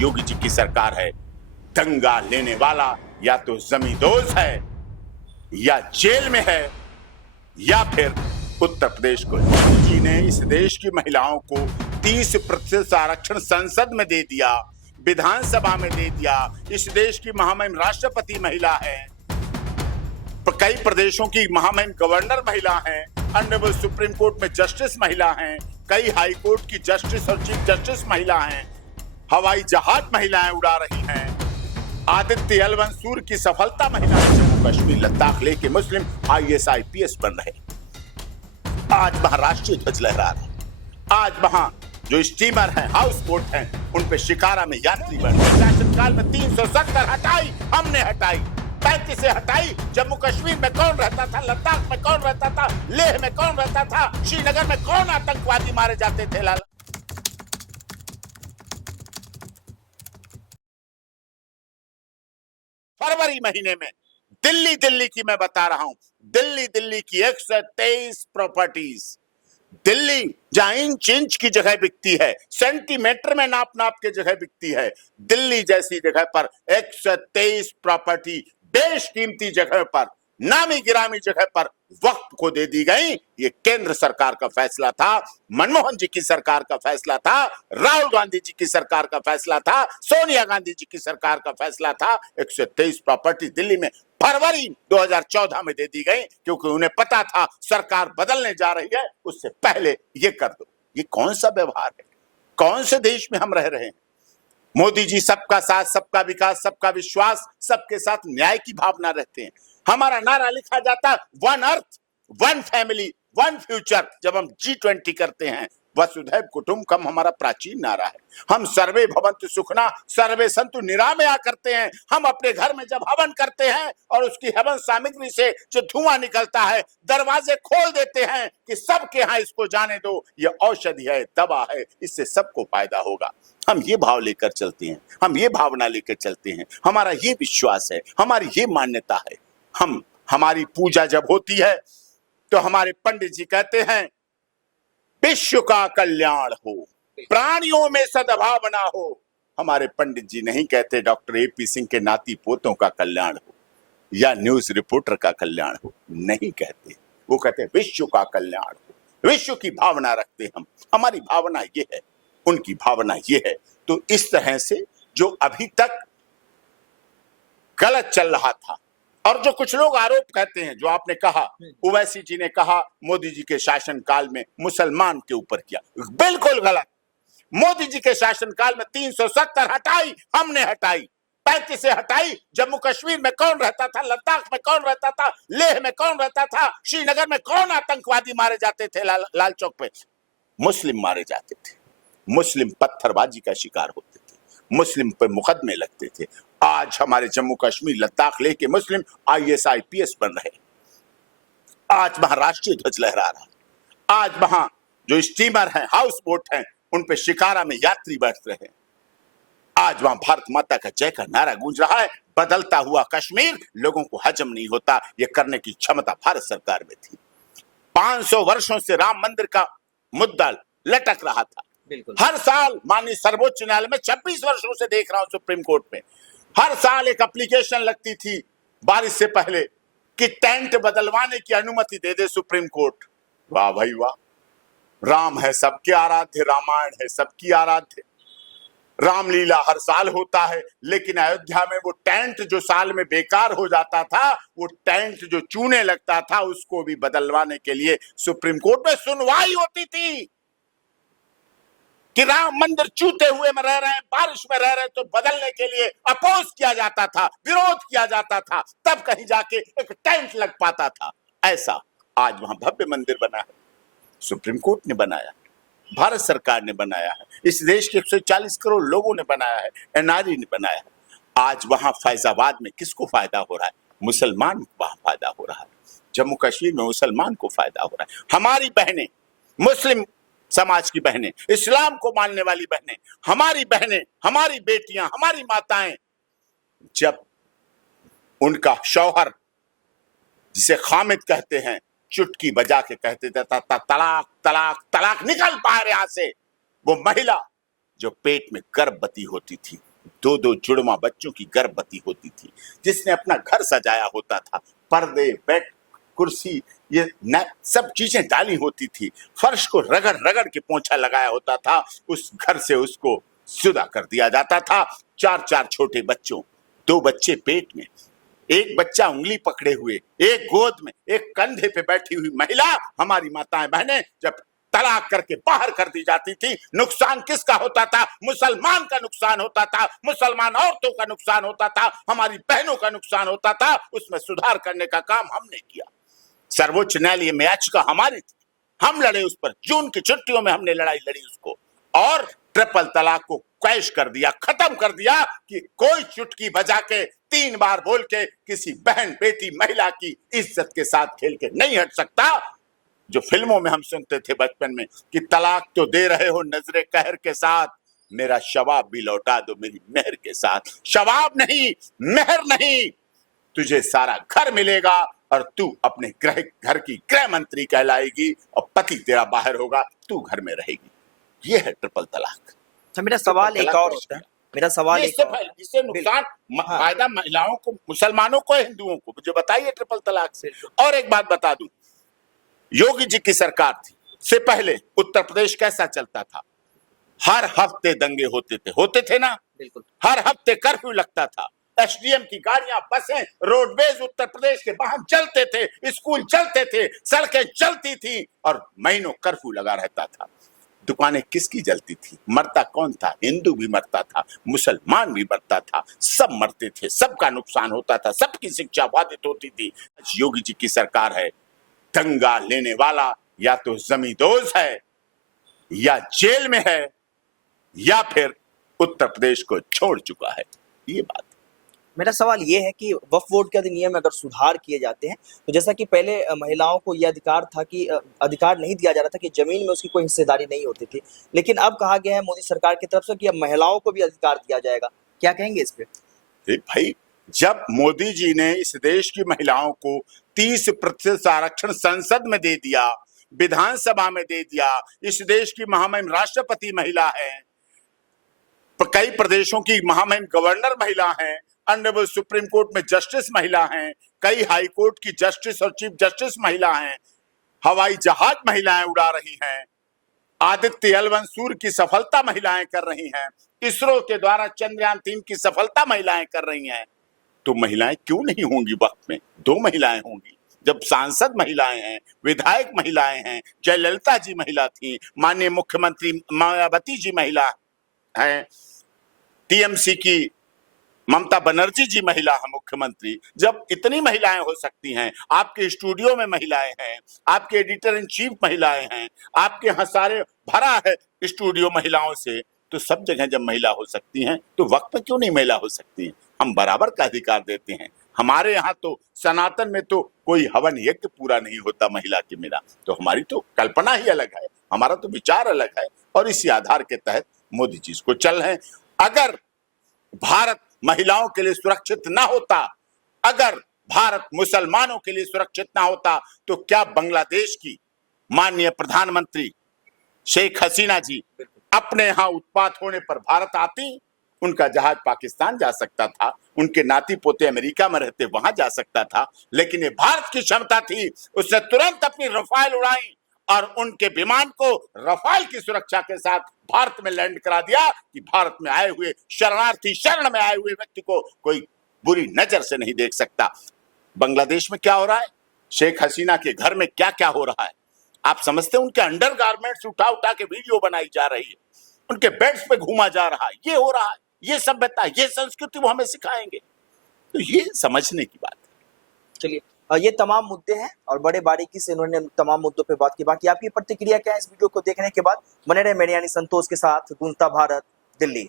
योगी जी की सरकार है। दंगा लेने वाला या तो जमींदोज है या जेल में है या फिर उत्तर प्रदेश को जी ने इस देश की महिलाओं को 30% आरक्षण संसद में दे दिया, विधानसभा में दे दिया। इस देश की महामहिम राष्ट्रपति महिला है, कई प्रदेशों की महामहिम गवर्नर महिला हैं, ऑनरेबल सुप्रीम कोर्ट में जस्टिस महिला हैं, कई हाई कोर्ट की जस्टिस और चीफ जस्टिस महिला हैं, हवाई जहाज महिलाएं उड़ा रही हैं, आदित्य एल मंसूर की सफलता महिला जम्मू कश्मीर लद्दाख लेके मुस्लिम IAS IPS बन रहे। आज वहां राष्ट्रीय ध्वज लहरा रहा है। आज वहां जो स्टीमर हैं, हाउस बोट हैं, उन पे शिकारा में यात्री बढ़ रहे। शासनकाल में 370 हटाई, हमने हटाई। 35 से हटाई। जम्मू कश्मीर में कौन रहता था, लद्दाख में कौन रहता था, लेह में कौन रहता था, श्रीनगर में कौन आतंकवादी मारे जाते थे। लाला फरवरी महीने में दिल्ली की मैं बता रहा हूं, दिल्ली की 123 प्रॉपर्टीज, दिल्ली जहां इंच की जगह बिकती है, सेंटीमीटर में नाप के जगह बिकती है, दिल्ली जैसी जगह पर 123 प्रॉपर्टी बेशकीमती जगह पर, नामी गिरामी जगह पर वक्फ को दे दी गई। ये केंद्र सरकार का फैसला था, मनमोहन जी की सरकार का फैसला था, राहुल गांधी जी की सरकार का फैसला था, सोनिया गांधी जी की सरकार का फैसला था। 123 प्रॉपर्टी दिल्ली में फरवरी 2014 में दे दी गई, क्योंकि उन्हें पता था सरकार बदलने जा रही है, उससे पहले ये कर दो। ये कौन सा व्यवहार है? कौन से देश में हम रह रहे हैं? मोदी जी सबका साथ, सबका विकास, सबका विश्वास, सबके साथ न्याय की भावना रखते हैं। हमारा नारा लिखा जाता है one earth, one family, one future. जब हम G20 करते हैं, वसुधैव कुटुंबकम हमारा प्राचीन नारा है। हम सर्वे भवन्तु सुखना, सर्वे सन्तु निरामया करते हैं। हम अपने घर में जब हवन करते हैं और उसकी हवन सामग्री से जो धुआं निकलता है, दरवाजे खोल देते हैं कि सबके यहाँ इसको जाने दो, ये औषधि है, दवा है, इससे सबको फायदा होगा। हम ये भाव लेकर चलते हैं, हम ये भावना लेकर चलते हैं, हमारा ये विश्वास है, हमारी ये मान्यता है। हमारी पूजा जब होती है तो हमारे पंडित जी कहते हैं विश्व का कल्याण हो, प्राणियों में सद्भावना हो। हमारे पंडित जी नहीं कहते डॉक्टर AP सिंह के नाती पोतों का कल्याण हो या न्यूज रिपोर्टर का कल्याण हो, नहीं कहते। वो कहते विश्व का कल्याण हो। विश्व की भावना रखते हम, हमारी भावना ये है, उनकी भावना ये है। तो इस तरह से जो अभी तक गलत चल रहा था, और जो कुछ लोग आरोप कहते हैं, जो आपने कहा, ओवैसी जी ने कहा मोदी जी के शासनकाल में मुसलमान के ऊपर किया, बिल्कुल गलत। मोदी जी के शासनकाल में 370 हटाई, हमने हटाई। 35 से हटाई। जम्मू कश्मीर में कौन रहता था, लद्दाख में कौन रहता था, लेह में कौन रहता था, श्रीनगर में कौन आतंकवादी मारे जाते थे, लाल चौक पे मुस्लिम मारे जाते थे, मुस्लिम पत्थरबाजी का शिकार होते थे, मुस्लिम पे मुकदमे लगते थे। आज हमारे जम्मू कश्मीर लद्दाख लेके मुस्लिम IAS IPS बन रहे। आज वहां राष्ट्रीय ध्वज लहरा रहा है। आज वहां जो स्टीमर हैं, हाउस बोट हैं, उन पे शिकारा में यात्री बैठ रहे हैं। आज वहां भारत माता का जय का नारा गूंज रहा है। बदलता हुआ कश्मीर लोगों को हजम नहीं होता, ये करने की क्षमता भारत सरकार में थी। 500 वर्षों से राम मंदिर का मुद्दा लटक रहा था। हर साल माननीय सर्वोच्च न्यायालय में 26 वर्षों से देख रहा हूं सुप्रीम कोर्ट में, हर साल एक एप्लीकेशन लगती थी बारिश से पहले कि टेंट बदलवाने की अनुमति दे दे सुप्रीम कोर्ट। वाह भाई वाह, राम है सबके आराध्य, रामायण है सबकी आराध्य, रामलीला हर साल होता है। लेकिन अयोध्या में वो टेंट जो साल में बेकार हो जाता था, वो टेंट जो चूने लगता था, उसको भी बदलवाने के लिए सुप्रीम कोर्ट में सुनवाई होती थी कि राम मंदिर चूते हुए में रह रहे हैं, बारिश में रह रहे हैं, तो बदलने के लिए अपोज किया जाता था, विरोध किया जाता था, तब कहीं जाके एक टेंट लग पाता था। ऐसा आज वहां भव्य मंदिर बना है, सुप्रीम कोर्ट ने बनाया, भारत सरकार ने बनाया है, इस देश के 140 करोड़ लोगों ने बनाया है, NRE ने बनाया है। आज वहां फैजाबाद में किसको फायदा हो रहा है? मुसलमान को वहां फायदा हो रहा है। जम्मू कश्मीर में मुसलमान को फायदा हो रहा है। हमारी बहनें, मुस्लिम समाज की बहनें, इस्लाम को मानने वाली बहनें, हमारी बहनें, हमारी बेटियां, हमारी माताएं, जब उनका शौहर, जिसे खामिद कहते हैं, चुटकी बजा के कहते थे तलाक तलाक तलाक, निकल बाहर यहां से, वो महिला जो पेट में गर्भवती होती थी, 2-2 जुड़वा बच्चों की गर्भवती होती थी, जिसने अपना घर सजाया होता था, पर्दे, बेड, कुर्सी, ये न सब चीजें डाली होती थी, फर्श को रगड़ रगड़ के पोंछा लगाया होता था, उस घर से उसको जुदा कर दिया जाता था। 4-4 छोटे बच्चों, 2 बच्चे पेट में, एक बच्चा उंगली पकड़े हुए, एक गोद में, एक कंधे पे बैठी हुई महिला, हमारी माताएं बहनें जब तलाक करके बाहर कर दी जाती थी, नुकसान किसका होता था? मुसलमान का नुकसान होता था, मुसलमान औरतों का नुकसान होता था, हमारी बहनों का नुकसान होता था। उसमें सुधार करने का काम हमने किया। सर्वोच्च न्यायालय में याचिका हमारी थी, हम लड़े उस पर, जून की छुट्टियों में हमने लड़ाई लड़ी उसको, और ट्रिपल तलाक को कैश कर दिया, खत्म कर दिया कि कोई चुटकी बजा के 3 बार बोल के किसी बहन, बेटी, महिला की इज्जत के साथ खेल के नहीं हट सकता। जो फिल्मों में हम सुनते थे बचपन में कि तलाक तो दे रहे हो नजरे कहर के साथ, मेरा शवाब भी लौटा दो मेरी मेहर के साथ। शवाब नहीं, मेहर नहीं, तुझे सारा घर मिलेगा और तू अपने घर की गृह मंत्री कहलाएगी और पति तेरा बाहर होगा, तू घर में रहेगी। ये है ट्रिपल तलाक। तो मेरा सवाल एक और है, मेरा सवाल एक और, इससे नुकसान फायदा महिलाओं को, मुसलमानों को, हिंदुओं को, मुझे बताइए ट्रिपल तलाक से। और एक बात बता दूं, योगी जी की सरकार थी से पहले उत्तर प्रदेश कैसा चलता था? हर हफ्ते दंगे होते थे ना, बिल्कुल हर हफ्ते कर्फ्यू लगता था, एसडीएम की गाड़ियां, बसें, रोडवेज उत्तर प्रदेश के वाहन चलते थे, स्कूल चलते थे, सड़कें चलती थी और महीनों कर्फ्यू लगा रहता था। दुकानें किसकी जलती थी? मरता कौन था? हिंदू भी मरता था, मुसलमान भी मरता था, सब मरते थे, सबका नुकसान होता था, सबकी शिक्षा बाधित होती थी। योगी जी की सरकार है, दंगा लेने वाला या तो जमींदोज है, या जेल में है, या फिर उत्तर प्रदेश को छोड़ चुका है। ये बात। मेरा सवाल ये है कि वक्फ बोर्ड के अधिनियम में अगर सुधार किए जाते हैं, तो जैसा कि पहले महिलाओं को यह अधिकार था कि अधिकार नहीं दिया जा रहा था कि जमीन में उसकी कोई हिस्सेदारी नहीं होती थी, लेकिन अब कहा गया है मोदी सरकार की तरफ से कि अब महिलाओं को भी अधिकार दिया जाएगा। क्या कहेंगे इस पे? भाई, जब मोदी जी ने इस देश की महिलाओं को 30% आरक्षण संसद में दे दिया, विधानसभा में दे दिया, इस देश की महामहिम राष्ट्रपति महिला है, कई प्रदेशों की महामहिम गवर्नर महिला हैं, ऑनरेबल सुप्रीम कोर्ट में जस्टिस महिला हैं, कई हाई कोर्ट की जस्टिस और चीफ जस्टिस महिला हैं, हवाई जहाज महिलाएं उड़ा रही हैं, आदित्य एल 1 सूर्य की सफलता महिलाएं कर रही हैं, इसरो के द्वारा चंद्रयान 3 की सफलता महिलाएं कर रही हैं। तो महिलाएं क्यों नहीं होंगी वक्त में? 2 महिलाएं होंगी। जब सांसद महिलाएं हैं, विधायक महिलाएं हैं, जयललिता जी महिला थी, माननीय मुख्यमंत्री मायावती जी महिला हैं, टीएमसी की ममता बनर्जी जी महिला है मुख्यमंत्री। जब इतनी महिलाएं हो सकती हैं, आपके स्टूडियो में महिलाएं हैं, आपके एडिटर इन चीफ महिलाएं हैं, आपके यहाँ सारे भरा है स्टूडियो महिलाओं से, तो सब जगह जब महिला हो सकती हैं तो वक्त पे क्यों नहीं महिला हो सकती हैं? हम बराबर का अधिकार देते हैं। हमारे यहाँ तो सनातन में तो कोई हवन यज्ञ पूरा नहीं होता महिला के बिना, तो हमारी तो कल्पना ही अलग है, हमारा तो विचार अलग है, और इसी आधार के तहत मोदी जी इसको चल रहे हैं। अगर भारत महिलाओं के लिए सुरक्षित ना होता, अगर भारत मुसलमानों के लिए सुरक्षित ना होता, तो क्या बांग्लादेश की माननीय प्रधानमंत्री शेख हसीना जी अपने यहां उत्पात होने पर भारत आती? उनका जहाज पाकिस्तान जा सकता था, उनके नाती पोते अमेरिका में रहते वहां जा सकता था, लेकिन ये भारत की क्षमता थी, उसने तुरंत अपनी रफाल उड़ाई और उनके विमान को रफाल की सुरक्षा के साथ भारत में लैंड करा दिया कि भारत में आए हुए शरणार्थी, शरण में आए हुए व्यक्ति को कोई बुरी नजर से नहीं देख सकता। बांग्लादेश में क्या हो रहा है? शेख हसीना के घर में क्या क्या हो रहा है? आप समझते हैं? उनके अंडरगारमेंट्स उठा उठा के वीडियो बनाई जा रही है, उनके बेड्स पे घूमा जा रहा है, ये हो रहा है, ये सभ्यता, ये संस्कृति वो हमें सिखाएंगे। तो ये समझने की बात है। चलिए, ये तमाम मुद्दे हैं और बड़े बारीकी से इन्होंने तमाम मुद्दों पे बात की। बाकी आपकी प्रतिक्रिया क्या है इस वीडियो को देखने के बाद? बने रहे मेरे यानी संतोष के साथ। गूंजता भारत, दिल्ली।